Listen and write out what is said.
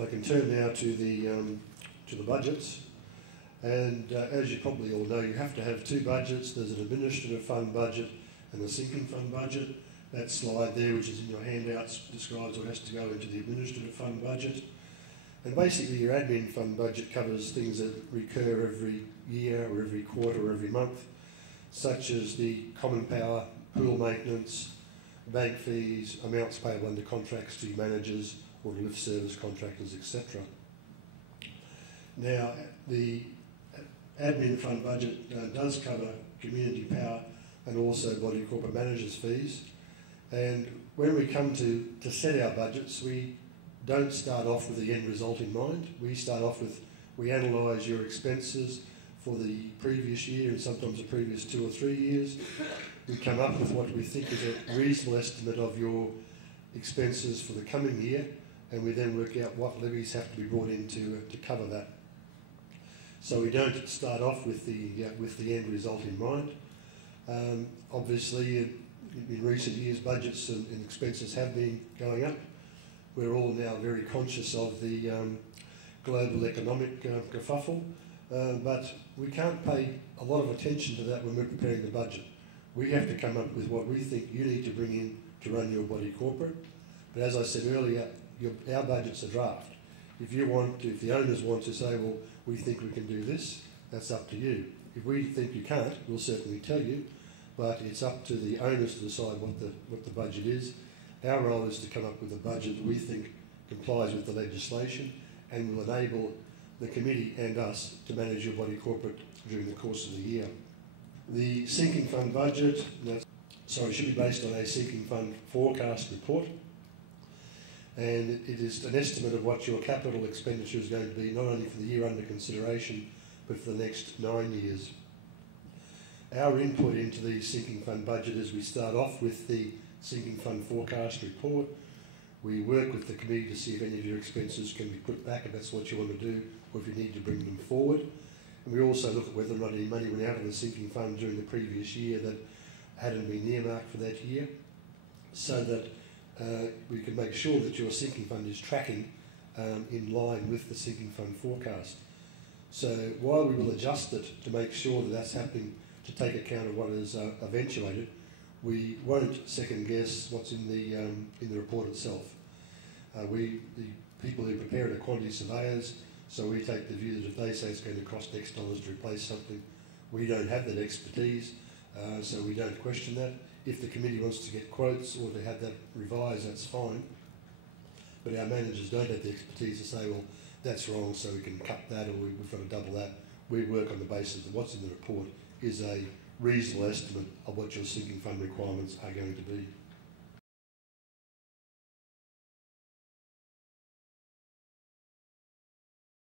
I can turn now to the budgets, and as you probably all know, you have to have two budgets. There's an administrative fund budget and a sinking fund budget. That slide there, which is in your handouts, describes what has to go into the administrative fund budget. And basically your admin fund budget covers things that recur every year or every quarter or every month, such as the common power, pool maintenance, bank fees, amounts payable under contracts to managers or lift service contractors, etc. Now, the admin fund budget does cover community power and also body corporate managers' fees. And when we come to set our budgets, we don't start off with the end result in mind. We start off with, we analyse your expenses for the previous year and sometimes the previous 2 or 3 years. We come up with what we think is a reasonable estimate of your expenses for the coming year, and we then work out what levies have to be brought in to cover that. So we don't start off with the end result in mind. Obviously, in recent years, budgets and expenses have been going up. We're all now very conscious of the global economic kerfuffle, but we can't pay a lot of attention to that when we're preparing the budget. We have to come up with what we think you need to bring in to run your body corporate. But as I said earlier, our budget's a draft. If the owners want to say, well, we think we can do this, that's up to you. If we think you can't, we'll certainly tell you, but it's up to the owners to decide what the budget is. Our role is to come up with a budget that we think complies with the legislation and will enable the committee and us to manage your body corporate during the course of the year. The sinking fund budget, should be based on a sinking fund forecast report, and it is an estimate of what your capital expenditure is going to be, not only for the year under consideration, but for the next 9 years. Our input into the sinking fund budget is we start off with the sinking fund forecast report. We work with the committee to see if any of your expenses can be put back, if that's what you want to do, or if you need to bring them forward. And we also look at whether or not any money went out of the sinking fund during the previous year that hadn't been earmarked for that year, so that we can make sure that your sinking fund is tracking in line with the sinking fund forecast. So while we will adjust it to make sure that that's happening, to take account of what is eventuated, we won't second guess what's in the report itself. The people who prepare it are quantity surveyors, so we take the view that if they say it's going to cost X dollars to replace something, we don't have that expertise, so we don't question that. If the committee wants to get quotes or to have that revised, that's fine. But our managers don't have the expertise to say, well, that's wrong, so we can cut that, or we've got to double that. We work on the basis that what's in the report is a reasonable estimate of what your sinking fund requirements are going to be.